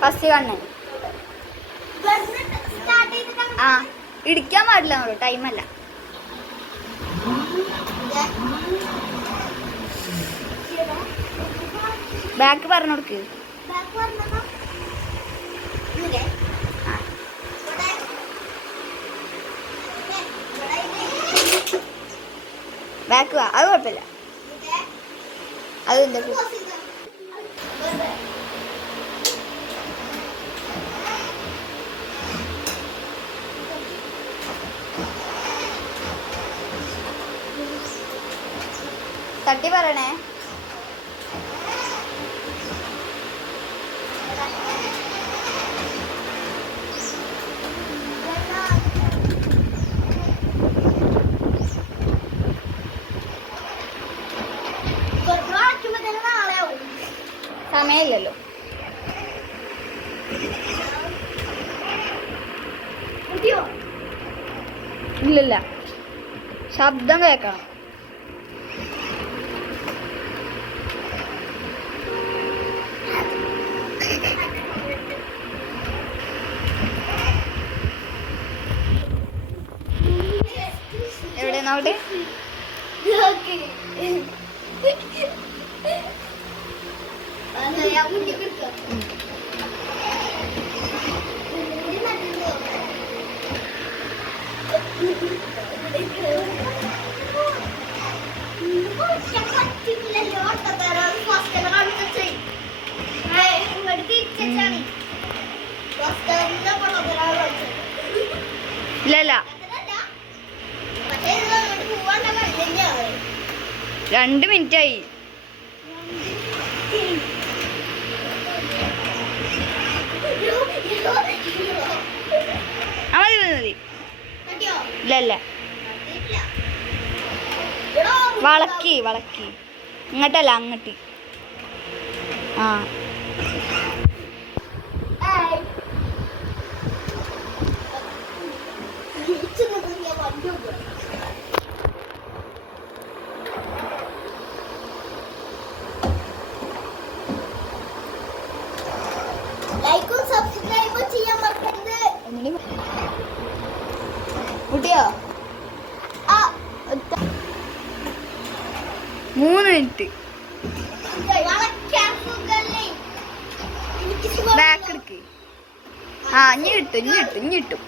First കണ്ണ് ആ ഇടിക്കാൻ പാടില്ല ടൈമല്ല. ബാക്ക് പറഞ്ഞു കൊടുക്ക്. ബാക്ക് വാ, അത് കുഴപ്പമില്ല. അതെന്താ തട്ടി പറയണേ. സമയമില്ലല്ലോ. ഇല്ലല്ല, ശബ്ദം കേൾക്കണം. എവിടെ നോട്ടെ ഇല്ലല്ല 2 മിനിറ്റായി. മതി മതി. ഇല്ലല്ല, വളക്കി വളക്കി ഇങ്ങോട്ടല്ല അങ്ങോട്ട്. ആ ലൈക്കും സബ്സ്ക്രൈബും ചെയ്യാൻ മറക്കരുത്. കുട്ടിയോ 3 മിനിറ്റ്. ബാക്ക് എടുക്ക്. ആ ഇനി കിട്ടും.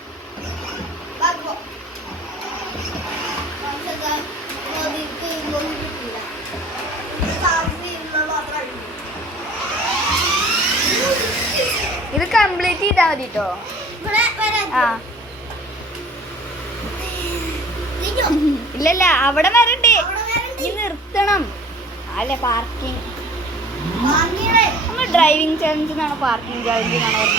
ഇത് കംപ്ലീറ്റ് ചെയ്താൽ മതി കേട്ടോ. ആ ഇല്ലല്ല, അവിടെ വരണ്ടേ, ഇനി നിർത്തണം. അല്ലേ പാർക്കിംഗ്. നമ്മൾ ഡ്രൈവിംഗ് ചാലഞ്ച് എന്നാണ് പാർക്കിംഗ് ചാലഞ്ച് എന്നാണ്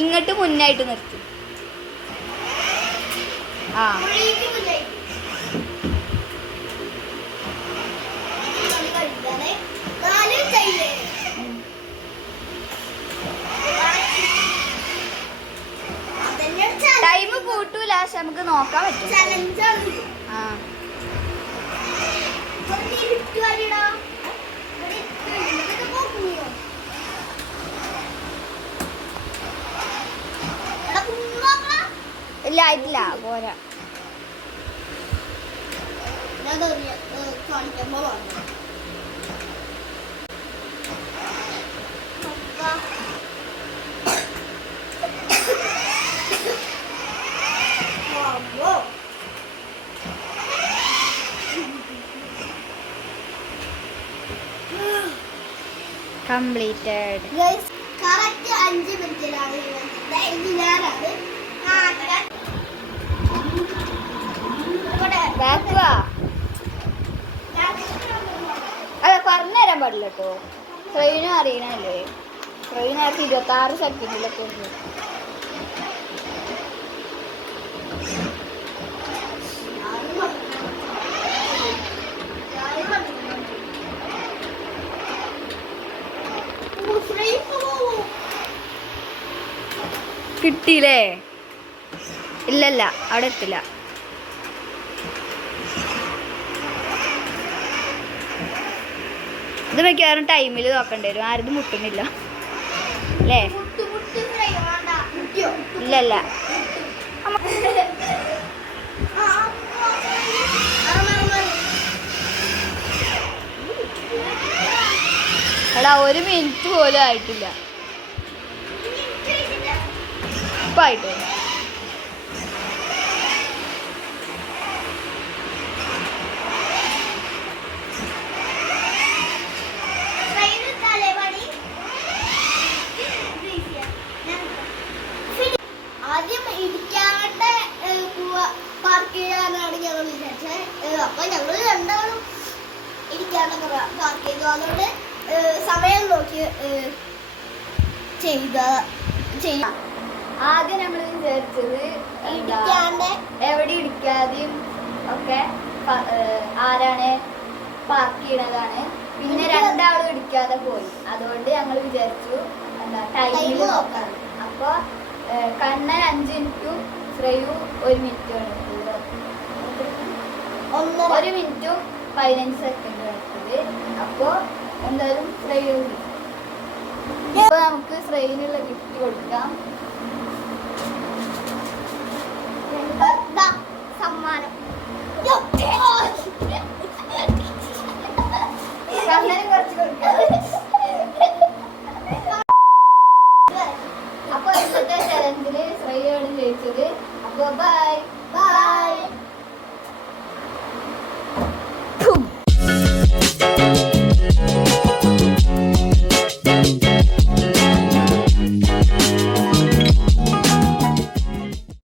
ഇങ്ങോട്ട് മുന്നായിട്ട് നിർത്തി. ആ ടൈം കൂട്ടൂല, പക്ഷെ നമുക്ക് നോക്കാൻ പറ്റും. ആ ഇല്ല ആയിട്ടില്ല, പോരാ. completed. Guys, correct 5 മിനിറ്റിലാണ് ഞാനാണ് അല്ല പറഞ്ഞുതരാൻ പാടില്ല കേട്ടോ. ട്രെയിനും അറിയണല്ലേ, ട്രെയിനകത്ത് 26 സെക്കൻഡിലൊക്കെ ഉണ്ട്. കിട്ടിയില്ലേ? ഇല്ലല്ല അവിടെ എത്തില്ല. ഇത് മിക്കവാറും ടൈമിൽ നോക്കേണ്ടി വരും. ആരും മുട്ടുന്നില്ല അല്ലേ? ഇല്ലല്ല. എടാ 1 മിനിറ്റ് പോലും ആയിട്ടില്ല. ഇപ്പം ആയിട്ടോ. ആദ്യം ഇരിക്കാണ്ട് പാർക്ക് ചെയ്യാനാണ് ഞങ്ങൾ വിചാരിച്ചത്. അപ്പൊ ഞങ്ങൾ രണ്ടാളും ഇരിക്കാണ്ട് പാർക്ക് ചെയ്തു. അതുകൊണ്ട് സമയം നോക്കി ചെയ്യാം. ആദ്യം നമ്മൾ വിചാരിച്ചത് ഇരിക്കാണ്ട് എവിടെ ഇരിക്കാതെയും ഒക്കെ ആരാണ് പാർക്ക് ചെയ്യണതാണ്. പിന്നെ രണ്ടാളും ഇടിക്കാതെ പോയി. അതുകൊണ്ട് ഞങ്ങൾ വിചാരിച്ചു എന്താ ടൈമിൽ നോക്കാം. അപ്പോൾ കണ്ണൻ 5 മിനിറ്റും ശ്രേയു 1 മിനിറ്റും എടുത്തത്. 1 മിനിറ്റും 15 സെക്കൻഡും എടുത്തത്. അപ്പോൾ എന്തായാലും ശ്രേയു. ഇപ്പോൾ നമുക്ക് ശ്രേയിനുള്ള ഗിഫ്റ്റ് കൊടുക്കാം. സമ്മാനം കണ്ണനും കുറച്ച് കൊടുക്കാം. അപ്പോൾ ഇന്നത്തെ ചലഞ്ചില് ശ്രേയാണ് ജയിച്ചത്. അപ്പോൾ ബൈ.